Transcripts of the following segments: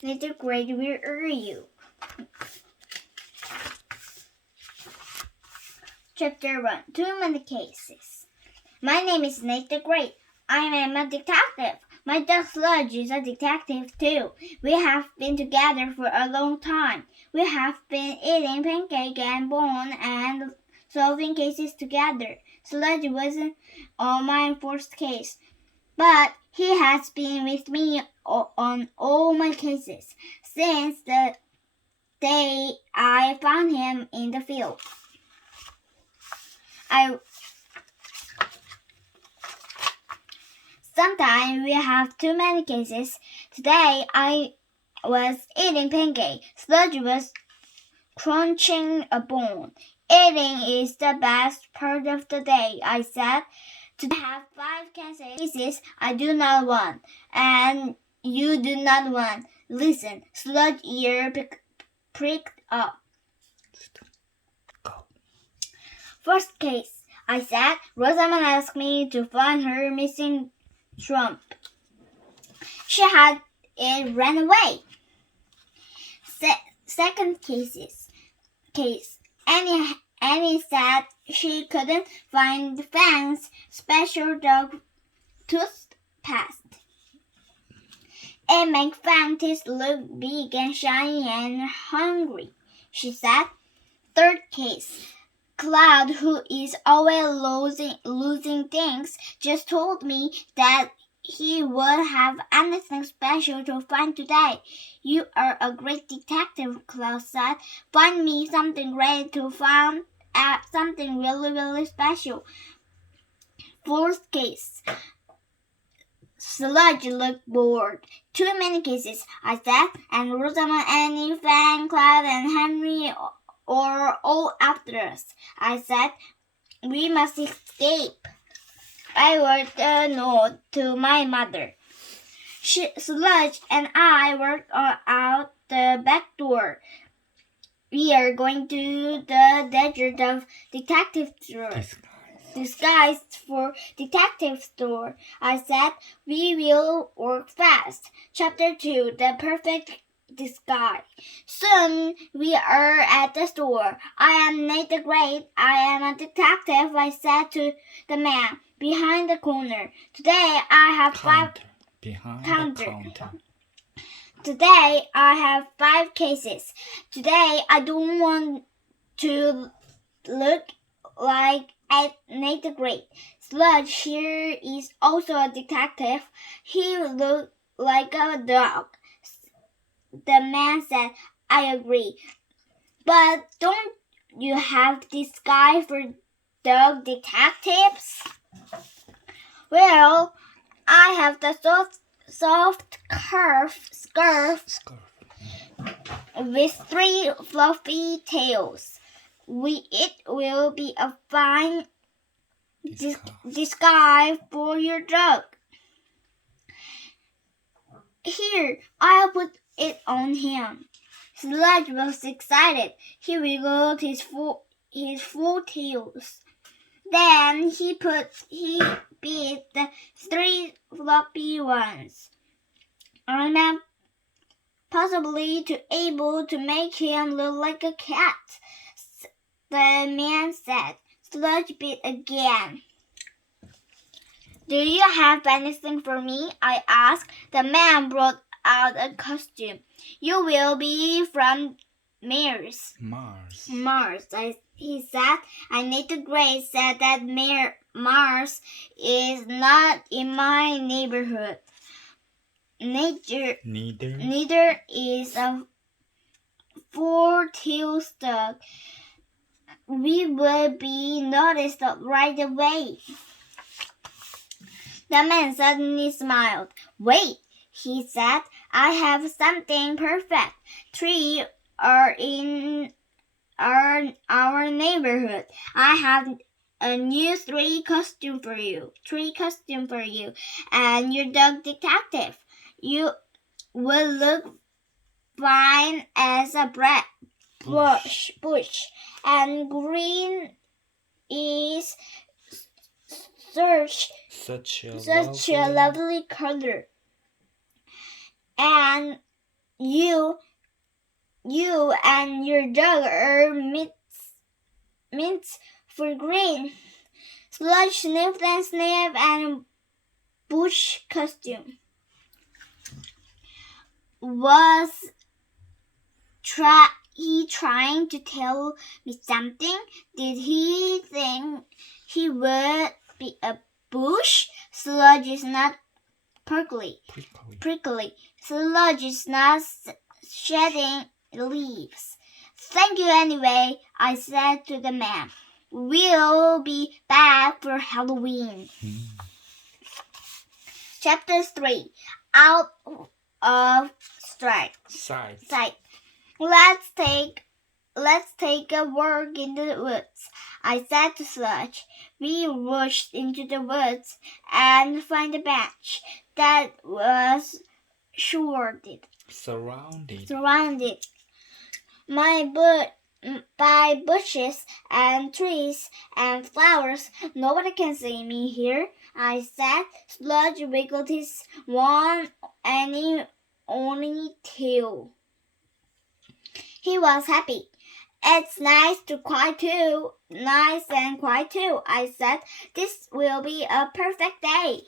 Little Great, where are you? Chapter 1. Too many cases. My name is Nate the Great. I am a detective. My dog Sludge is a detective too. We have been together for a long time. We have been eating pancake and bone and solving cases together. Sludge wasn't on my first case, but he has been with me on all my cases since the day I found him in the field. Sometimes we have too many cases. Today I was eating pancake. Sludge was crunching a bone. Eating is the best part of the day, I said. Today I have 5 cases I do not want, and you do not want. Listen, Sludge ear pricked up. First case, I said. Rosamond asked me to find her missing trump. She had it ran away. Second case. Annie said she couldn't find Fang's special dog toothpaste. It makes Fang teeth look big and shiny and hungry, she said. Third case. Cloud, who is always losing things, just told me that he would have anything special to find today. You are a great detective, Cloud said. Find me something great to find something really, really special. Fourth case. Sludge looked bored. Too many cases, I said, and Rosamond, Annie, Fang, Cloud, and Henry are all after us. I said, we must escape. I wrote a note to my mother. Sludge and I worked out the back door. We are going to the desert of detective store. Disguised for detective store. I said, we will work fast. Chapter 2. The perfect disguise. Soon we are at the store. I am Nate the Great. I am a detective, I said to the man behind the counter. Today I have Today I have 5 cases. Today I don't want to look like Nate the Great. Sludge here is also a detective. He looks like a dog. The man said, I agree. But don't you have this guy for dog detectives? Well, I have the soft scarf with 3 fluffy tails. It will be a fine disguise for your dog. Here, I'll put it on him. Sludge was excited. He wiggled his four tails. Then he beat the 3 floppy ones. I'm not possibly able to make him look like a cat, the man said. Sludge bit again. Do you have anything for me? I asked. The man brought out a costume. You will be from Mars. He said. And Nate the Great said that Mars is not in my neighborhood. Neither is a 4-tailed dog. We will be noticed right away. The man suddenly smiled. Wait, he said. I have something perfect. 3 are in our neighborhood. I have a new 3 costume for you. And your dog detective. You will look fine as a bush. And green is such a lovely color. And You and your dog are mints for green. Sludge sniffed and sniffed and bush costume. Was he trying to tell me something? Did he think he would be a bush? Sludge is not prickly. Sludge is not shedding leaves. Thank you anyway, I said to the man. We'll be back for Halloween. Chapter 3. Out of sight. Let's take a walk in the woods, I said to Sludge. We rushed into the woods and found a bench that was surrounded by bushes and trees and flowers. Nobody can see me here, I said. Sludge wiggled his one and only tail. He was happy. It's nice and quiet too, I said. This will be a perfect day.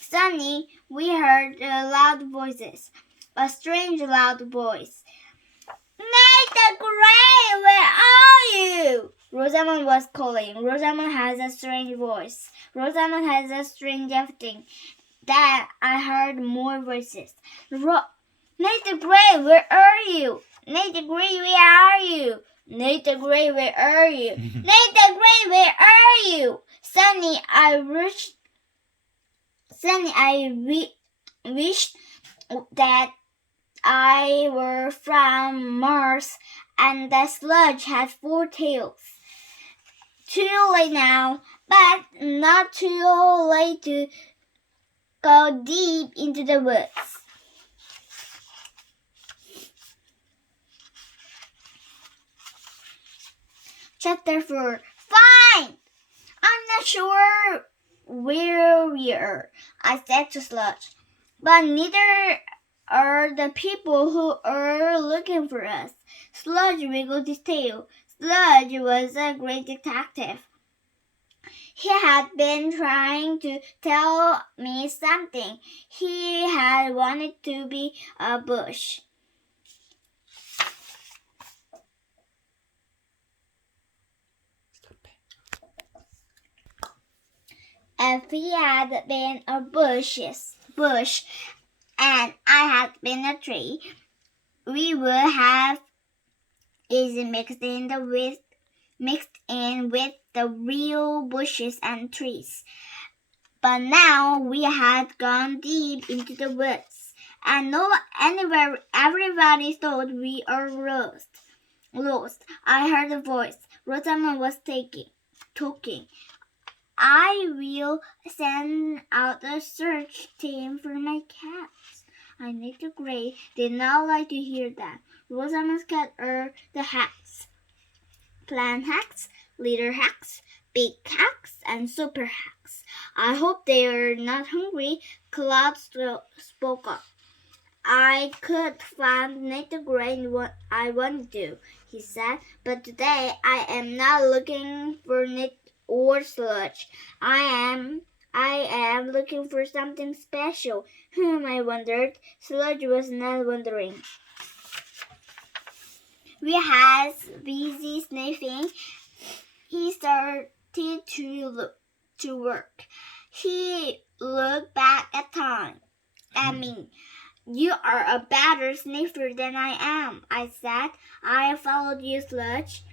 Suddenly, we heard loud voices. A strange loud voice. Nathan Gray, where are you? Rosamond was calling. Rosamond has a strange voice. Rosamond has a strange everything. Then I heard more voices. Nathan Gray, where are you? Nathan Gray, where are you? Nathan Gray, where are you? Nathan Gray, where are you? Suddenly, I wished that I were from Mars and that Sludge had 4 tails. Too late now, but not too late to go deep into the woods. Chapter 4. Fine! I'm not sure where we are, I said to Sludge. But neither are the people who are looking for us. Sludge wiggled his tail. Sludge was a great detective. He had been trying to tell me something. He had wanted to be a bush. If he had been a bush and I had been a tree, we would have easily mixed in with the real bushes and trees. But now we had gone deep into the woods, and everybody thought we are lost. I heard a voice. Rosamond was talking. I will send out a search team for my cats. Nathan Gray did not like to hear that. Rosamond's cats are the hacks. Plant hacks, leader hacks, big hacks, and super hacks. I hope they are not hungry, Claude spoke up. I could find Nathan Gray what I wanted to, he said, but today I am not looking for Nathan or Sludge. I am looking for something special. I wondered. Sludge was not wondering. We had busy sniffing. He started to work. He looked back at me. You are a better sniffer than I am, I said. I followed you, Sludge,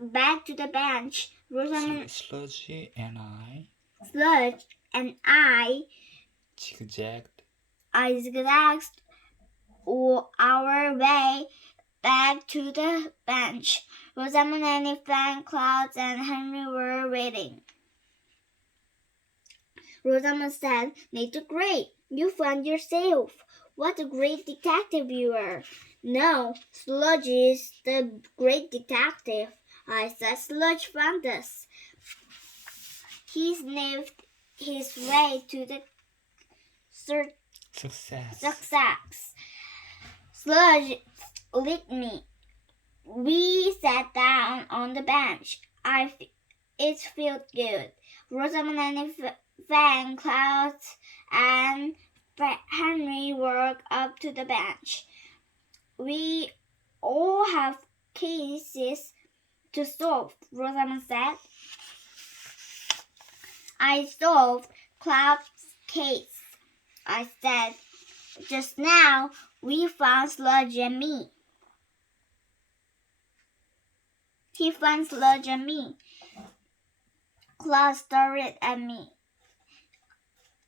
back to the bench. Rosamond, Sludge and I zigzagged our way back to the bench. Rosamond, Annie, Frank, Claude, and Henry were waiting. Rosamond said, Nathan Gray, you found yourself. What a great detective you are. No, Sludge is the great detective, I said. Sludge found us. He sniffed his way to the success. Sludge licked me. We sat down on the bench. It felt good. Rosamond and Fan, Cloud, and Henry walked up to the bench. We all have cases to solve, Rosamond said. I solved Cloud's case, I said. Just now, we found Sludge and me. He found Sludge and me. Cloud stared at me.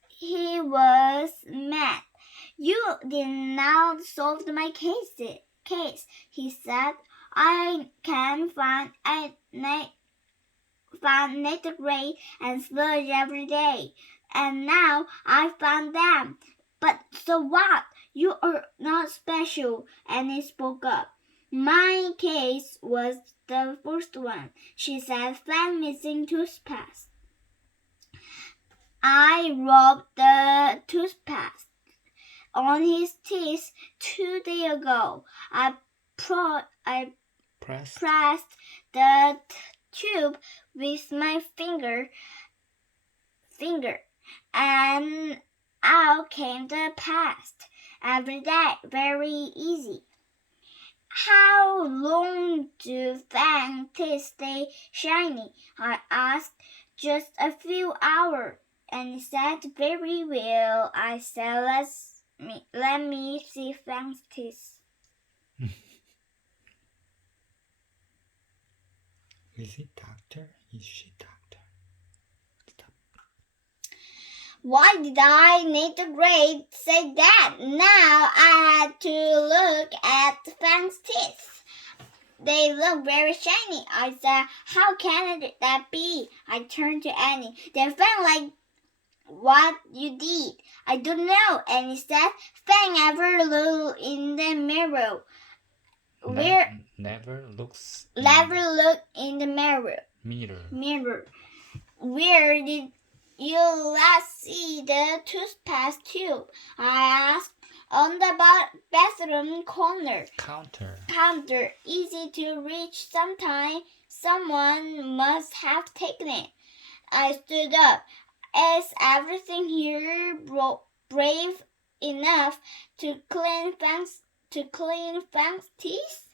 He was mad. You did not solve my case, he said. I can find Nate and Sludge every day, and now I found them. But so what? You are not special, Annie spoke up. My case was the first one, she said, Fan missing toothpaste. I rubbed the toothpaste on his teeth 2 days ago. I pressed the tube with my finger, and out came the paste. Every day, very easy. How long do Fang teeth stay shiny? I asked. Just a few hours. And he said, very well. I said, let me see Fang's teeth. Is he doctor? Is she doctor? Stop. Why did I need the grade say that? Now I had to look at Fang's teeth. They look very shiny. I said, how can that be? I turned to Annie. They felt like what you did. I don't know. Annie said, Fang ever look in the mirror. Never look in the mirror. Mirror. Where did you last see the toothpaste tube? I asked. On the bathroom counter. Easy to reach. Someone must have taken it. I stood up. Is everything here brave enough to clean Fang's teeth?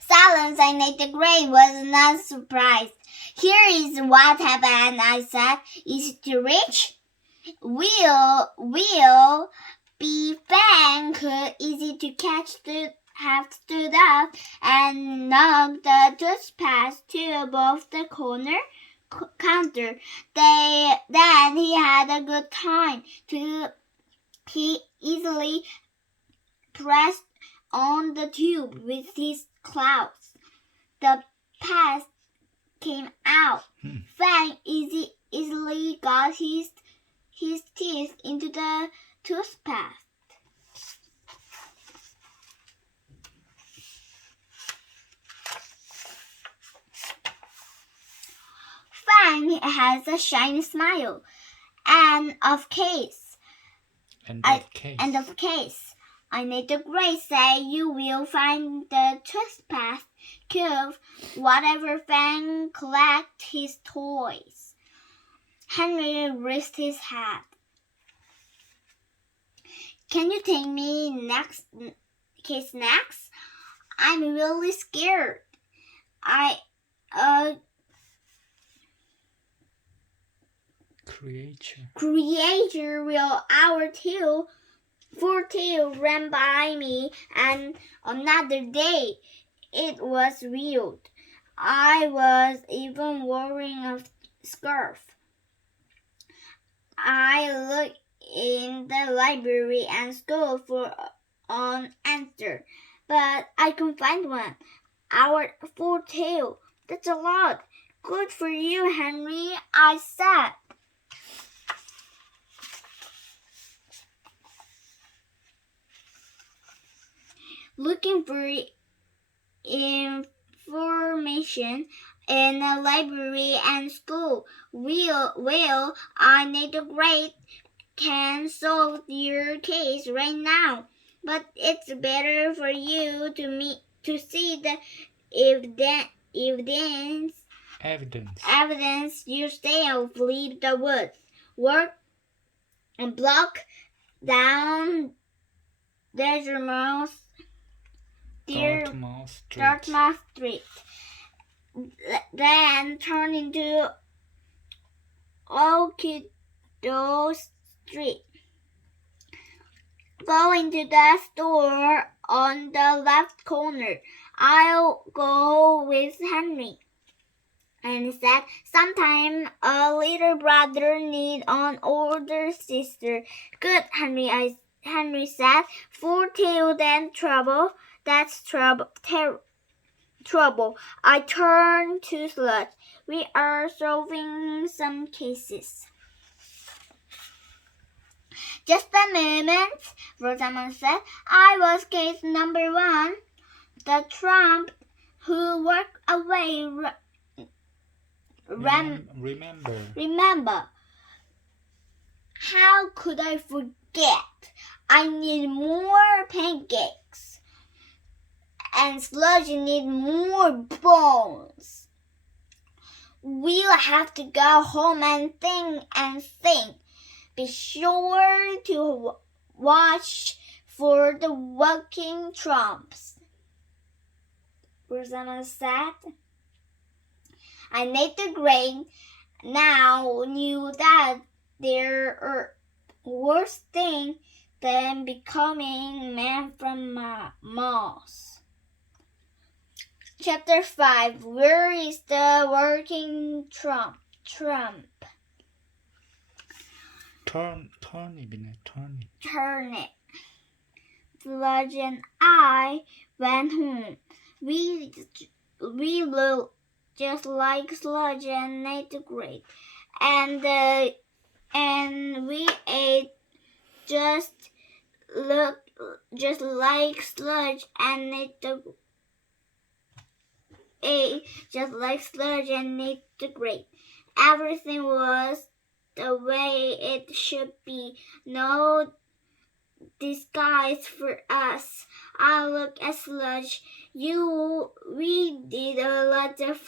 Silence and Nate Gray was not surprised. Here is what happened, I said. Easy to reach? Will be Fang could easy to catch have stood up and knocked the toothpaste tube off the counter. Then he had a good time. He easily pressed on the tube with his claws. The paste came out. Fang easily got his teeth into the toothpaste. Fang has a shiny smile. End of case. I need the Gray say you will find the toothpaste cube whatever Fang collect his toys. Henry raised his head. Can you take me next? I'm really scared. Creature will our tail. 4 tails ran by me, and another day. It was weird. I was even wearing a scarf. I looked in the library and school for an answer, but I couldn't find one. Our 4 tails. That's a lot. Good for you, Henry, I said. Looking for information in the library and school. Well, I need a grade can solve your case right now, but it's better for you to see the evidence you stay or leave the woods. Work and block down Dartmouth Street. Then turn into Orchidale Street. Go into the store on the left corner. I'll go with Henry. And said, sometime a little brother need an older sister. Good, Henry said. For till then trouble. That's trouble. I turned to Sludge. We are solving some cases. Just a moment, Rosamond said. I was case number 1. The tramp who walked away. Remember. How could I forget? I need more pancakes. And Sludge need more bones. We'll have to go home and think. Be sure to watch for the walking tramps. Rosamond said. I made the grade. Now knew that there are worse things than becoming man from Mars. Chapter 5. Where is the working trump? Turnip. Sludge and I went home. We looked just like Sludge and ate the grape, and we ate just like Sludge and ate the grape. Everything was the way it should be. No disguise for us. I look at Sludge. We did a lot of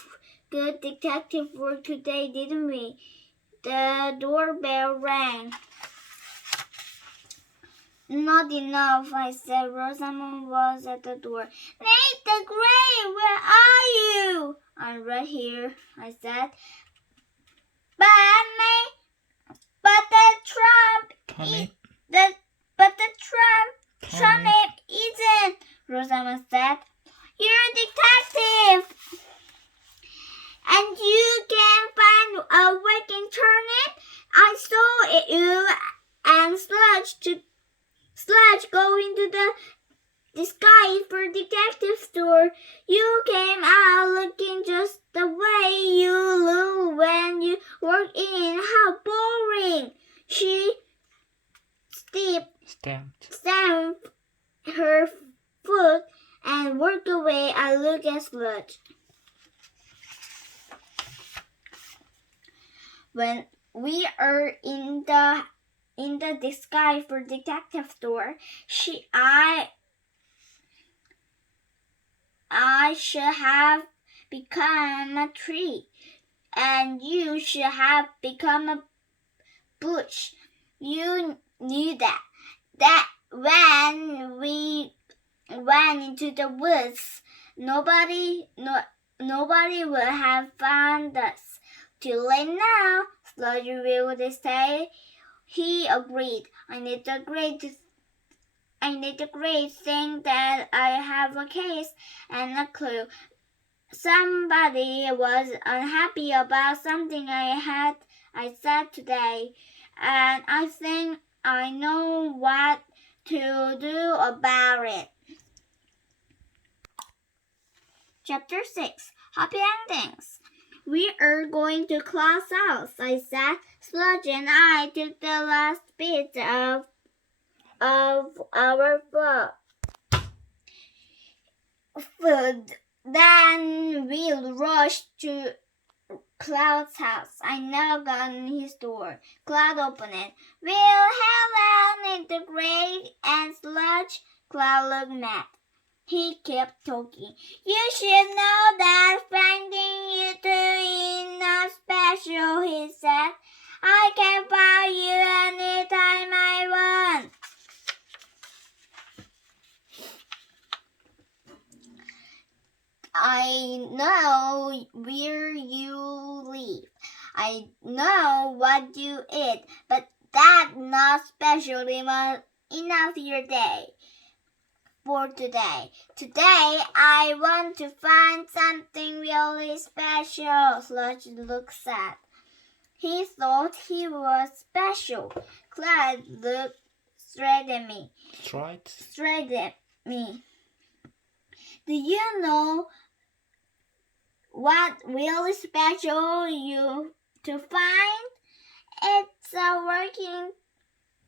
good detective work today, didn't we? The doorbell rang. Not enough, I said. Rosamond was at the door. Nate the Gray, where are you? I'm right here, I said. But the turnip isn't, Rosamond said. You're a detective, and you can find a working turnip. I saw you and Sludge go into the disguise for detective store. You came out looking just the way you look when you work in. How boring! She stamped her foot and walked away. I looked at Sludge. When we are in the disguise for detective store, I should have become a tree, and you should have become a bush. You knew that when we went into the woods, nobody would have found us. Too late now, Sludge will say. He agreed. I need the great thing that I have a case and a clue. Somebody was unhappy about something I said today, and I think I know what to do about it. Chapter 6. Happy Endings. We are going to class house, I said. Sludge and I took the last bit of our food. Then we rushed to Cloud's house. I knocked on his door. Cloud opened it. Well, hello, Mr. Gray and Sludge. Cloud looked mad. He kept talking. You should know that finding you two is not special, he said. I can find you anytime I want. I know where you live. I know what you eat, but that's not special enough for today. Today, I want to find something really special. Sludge looked sad. He thought he was special. Clyde looked straight at me. Straight at me. Do you know what really special you to find? It's a working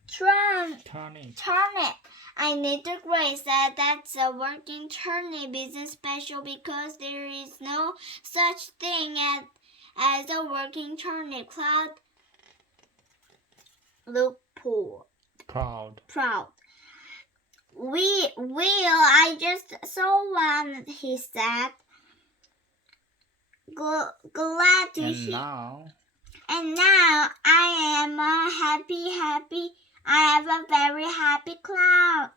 turnip. I need to Gray said that's a working turnip isn't special because there is no such thing as a working turnip. Cloud looked proud. I just saw one, he said. Glad to hear. And now I am happy. I have a very happy Cloud.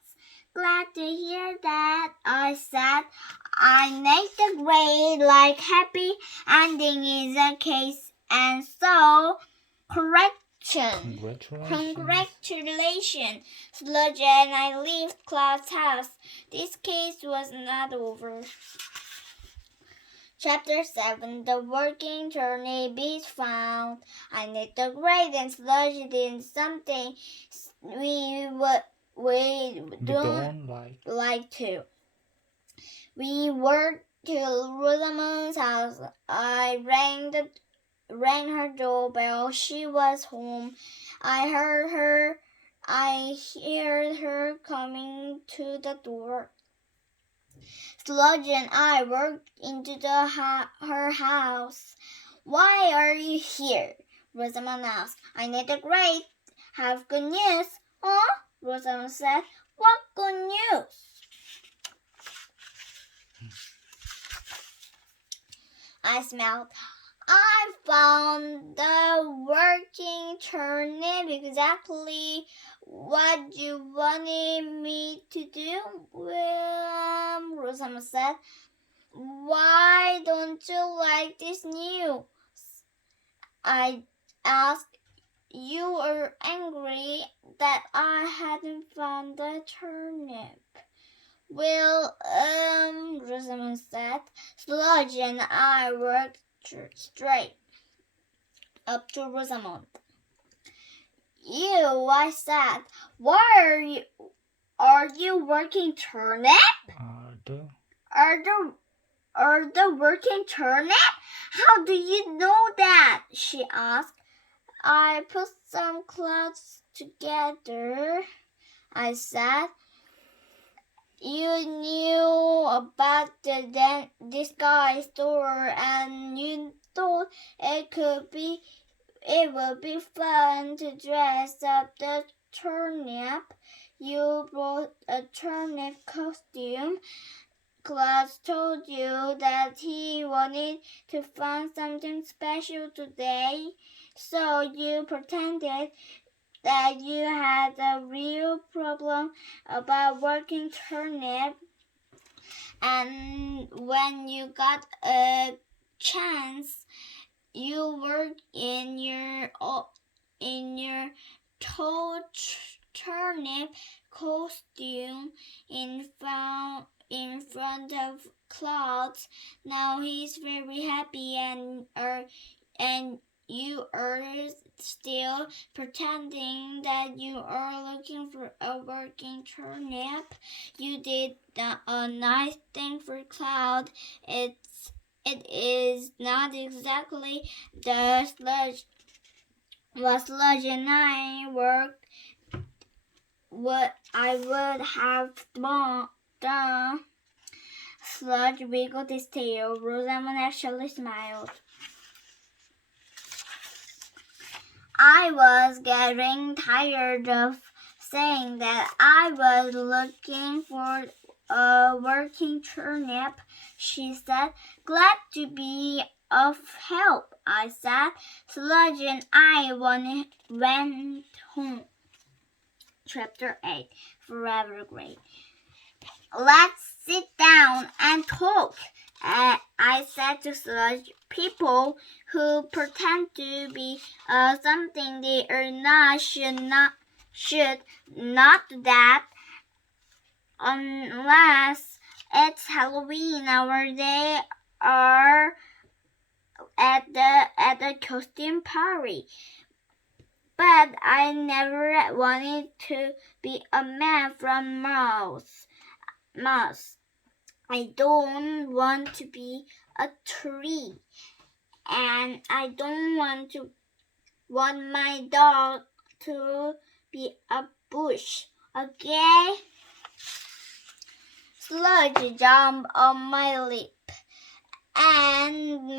Glad to hear that, I said. I made the grade like happy ending is the case, and so Congratulations, Sludge and I left Cloud's house. This case was not over. Chapter 7. The working turnip is found. I need the grade and Sludge did something we don't like to. We worked to Rosamond's house. I rang her doorbell. She was home. I heard her coming to the door. Sludge and I walked into her house. Why are you here? Rosamond asked. I need a grade. Have good news. Oh, Rosamond said. What good news? I smiled. I found the working turnip exactly what you wanted me to do. Well, Rosamond said. Why don't you like this news? I asked. You were angry that I hadn't found the turnip. Well, Rosamond said. Sludge and I worked straight up to Rosamond. I said. Why are you working turnip? Are the working turnip? How do you know that? She asked. I put some clouds together, I said. You knew about the disguise store and you thought it would be fun to dress up the turnip. You brought a turnip costume. Claus told you that he wanted to find something special today, so you pretended that you had a real problem about working turnip, and when you got a chance, you worked in your tall turnip costume in front of Clouds. Now he's very happy and you are still pretending that you are looking for a working turnip. You did a nice thing for Cloud. It is not exactly the Sludge and I worked what I would have done. Sludge wiggled his tail. Rosamond actually smiled. I was getting tired of saying that I was looking for a working turnip, she said. Glad to be of help, I said. Sludge and I went home. Chapter 8, Forever Great. Let's sit down and talk, I said to Sludge. People who pretend to be something they are not should not do that unless it's Halloween or they are at the costume party. But I never wanted to be a man from Mars. I don't want to be a tree, and I don't want my dog to be a bush. Okay? Sludge jumped on my lip, and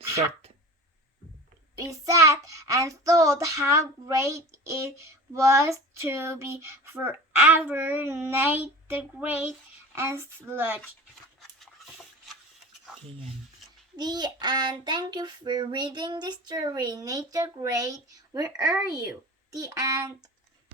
Set. we sat and thought how great it was to be forever Nate the Great and Sludge. The end. The end. Thank you for reading this story. Nate the Great, where are you? The end.